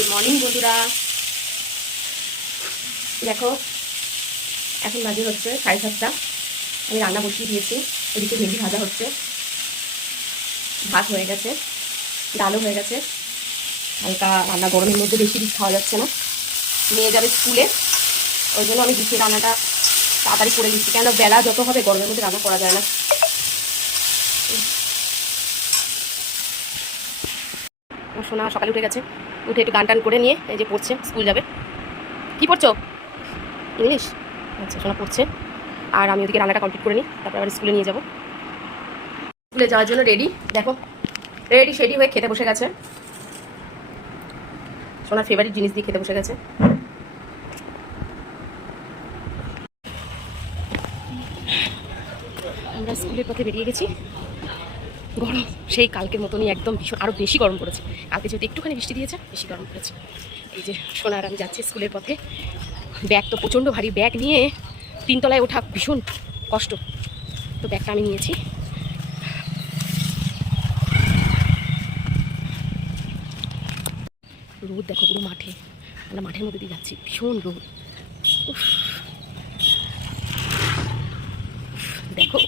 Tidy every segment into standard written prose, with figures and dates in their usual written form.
Good morning বন্ধুরা। দেখো এখন বাজে হচ্ছে 7:30। আমি রান্না বসিয়ে দিয়েছি। এদিকে ভেন্ডি ভাজা হচ্ছে, ভাত হয়ে গেছে, ডালও হয়ে গেছে। হালকা রান্না, গরমের মধ্যে বেশি কিছু খাওয়া যাচ্ছে না, নিয়ে যাবে স্কুলে। ওই জন্য আমি গুছিয়ে রান্নাটা তাড়াতাড়ি করে দিচ্ছি, কেন বেলা যত হবে গরমের মধ্যে রান্না করা যায় না। সোনা সকালে উঠে গেছে, উঠে একটু গান টান করে নিয়ে এই যে পড়ছে, স্কুল যাবে। কি পড়ছো? ইংলিশ? আচ্ছা, সোনা পড়ছে। আর আমি ওদিকে রান্নাটা কমপ্লিট করে নিই, তারপর আবার স্কুলে নিয়ে যাবো। স্কুলে যাওয়ার জন্য রেডি, দেখো রেডি সেডি হয়ে খেতে বসে গেছে। সোনার ফেভারিট জিনিস দিয়ে খেতে বসে গেছে। আমরা স্কুলের পথে বেরিয়ে গেছি। গরম সেই কালকের মতনই, একদম ভীষণ, আরও বেশি গরম পড়েছে। কালকে যেহেতু একটুখানি বৃষ্টি দিয়েছে, বেশি গরম পড়েছে। এই যে সোনার আমি যাচ্ছি স্কুলের পথে। ব্যাগ তো প্রচণ্ড ভারী, ব্যাগ নিয়ে 3 তলায় ওঠা ভীষণ কষ্ট, তো ব্যাগটা আমি নিয়েছি। রোদ দেখো পুরো মাঠে, আমরা মাঠের মধ্যে দিয়ে যাচ্ছি, ভীষণ রোদ। দেখো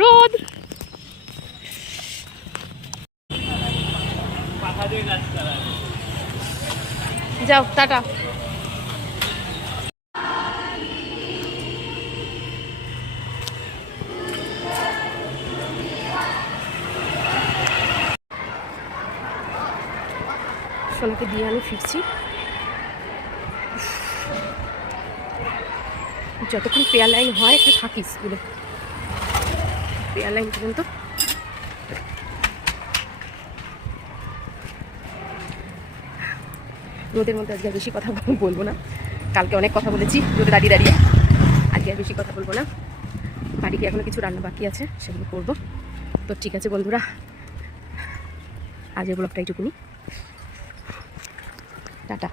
রোদ। যাও টাটা। সোনাকে দিয়ে আমি ফিরছি। যতক্ষণ পেয়ার লাইন হয় একটু থাকি স্কুলে, পেয়ার লাইন পর্যন্ত। রোদের মধ্যে আজকে বেশি কথা বলবো না, কালকে অনেক কথা বলেছি রোদে দাঁড়িয়ে দাঁড়িয়ে। আজকে আর বেশি কথা বলবো না, বাড়ি গিয়ে এখনো কিছু রান্না বাকি আছে, সেগুলো করবো। তো ঠিক আছে বন্ধুরা, আজকের ব্লগটা এইটুকুনি, টাটা।